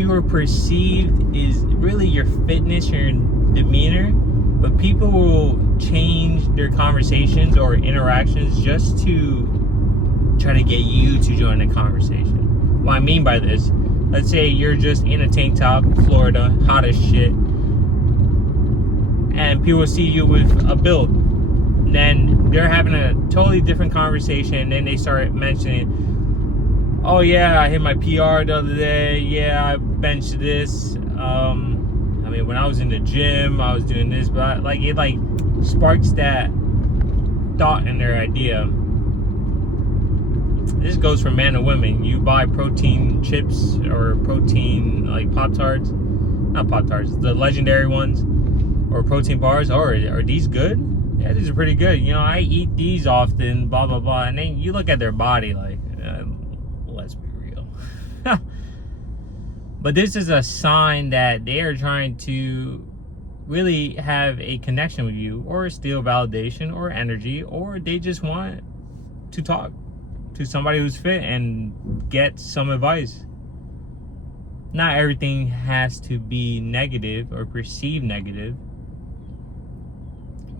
you are perceived is really your fitness, your demeanor, but people will change their conversations or interactions just to try to get you to join the conversation. What I mean by this, let's say you're just in a tank top, Florida, hot as shit, and people see you with a build. Then they're having a totally different conversation, and then they start mentioning, oh yeah, I hit my PR the other day, yeah, I benched this, I mean, when I was in the gym, I was doing this, but like it like sparks that thought in their idea. This goes for men and women. You buy protein chips or protein like Pop-Tarts, not Pop-Tarts, the legendary ones, or protein bars. Oh, are these good? Yeah, these are pretty good. You know, I eat these often, blah, blah, blah. And then you look at their body like, let's be real. But this is a sign that they are trying to really have a connection with you, or steal validation or energy, or they just want to talk to somebody who's fit and get some advice. Not everything has to be negative or perceived negative.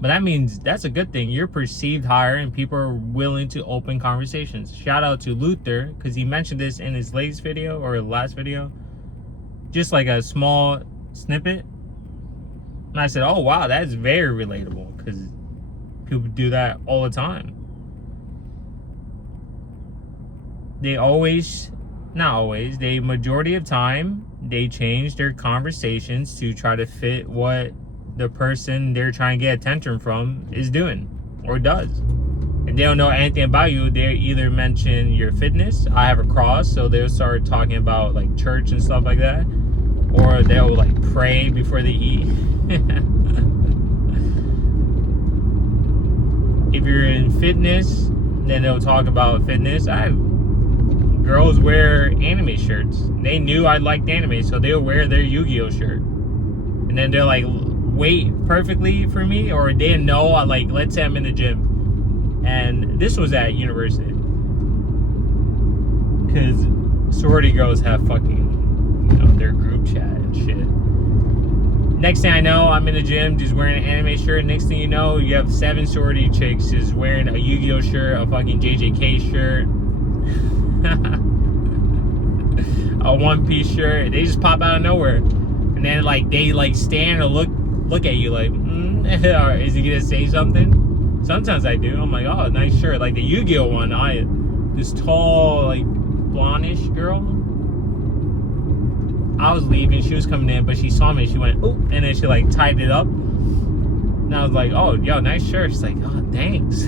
But that means that's a good thing. You're perceived higher and people are willing to open conversations. Shout out to Luther, because he mentioned this in his latest video or last video. Just like a small snippet. And I said, oh wow, that's very relatable, because people do that all the time. They always, not always, they majority of time, they change their conversations to try to fit what the person they're trying to get attention from is doing or does. If they don't know anything about you, they either mention your fitness, I have a cross, so they'll start talking about like church and stuff like that, or they'll like pray before they eat. If you're in fitness, then they'll talk about fitness. I have girls wear anime shirts. They knew I liked anime, so they'll wear their Yu-Gi-Oh shirt, and then they're like wait perfectly for me, or they didn't know, like, let's say I'm in the gym, and this was at university, because sorority girls have fucking, you know, their group chat and shit. Next thing I know, I'm in the gym just wearing an anime shirt. Next thing you know, you have 7 sorority chicks just wearing a Yu-Gi-Oh shirt, a fucking JJK shirt, a One Piece shirt. They just pop out of nowhere, and then like they like stand or look at you like, or is he gonna say something? Sometimes I do. I'm like, oh, nice shirt. Like the Yu-Gi-Oh one, this tall, like blondish girl. I was leaving, she was coming in, but she saw me. She went, oh, and then she like tied it up. And I was like, oh, yo, nice shirt. She's like, oh, thanks.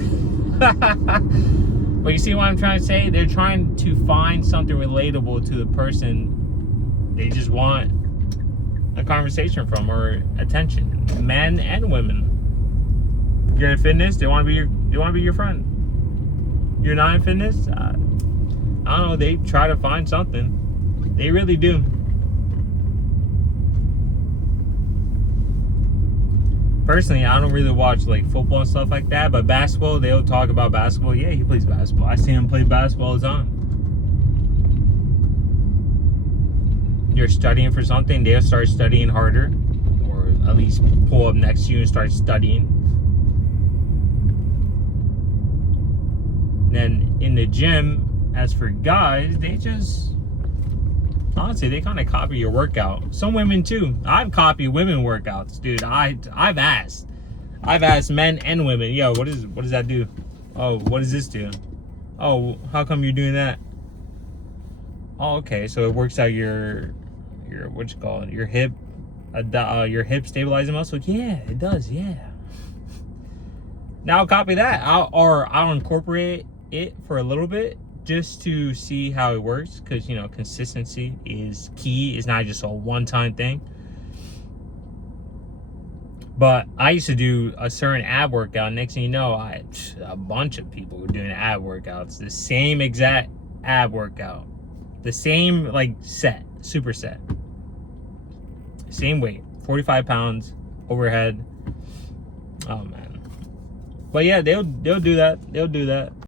But you see what I'm trying to say? They're trying to find something relatable to the person they just want a conversation from or attention. Men and women. You're in fitness, they want to be your friend. You're not in fitness, I don't know, they try to find something. They really do. Personally, I don't really watch like football and stuff like that, but basketball, they'll talk about basketball. Yeah, he plays basketball. I see him play basketball all the time. You're studying for something, they'll start studying harder, or at least pull up next to you and start studying. Then in the gym, as for guys, they just, honestly, they kind of copy your workout. Some women too. I've copied women workouts, dude. I've asked men and women, yo, what does that do? Oh, what does this do? Oh, how come you're doing that? Oh, okay, so it works out your what you call it, your hip stabilizing muscle. Yeah, it does. Yeah. Now I'll copy that. I'll incorporate it for a little bit just to see how it works, because you know consistency is key. It's not just a one-time thing. But I used to do a certain ab workout. Next thing you know, a bunch of people were doing ab workouts, the same exact ab workout, the same like set, superset, same weight, 45 pounds overhead. Oh man. But yeah, they'll do that.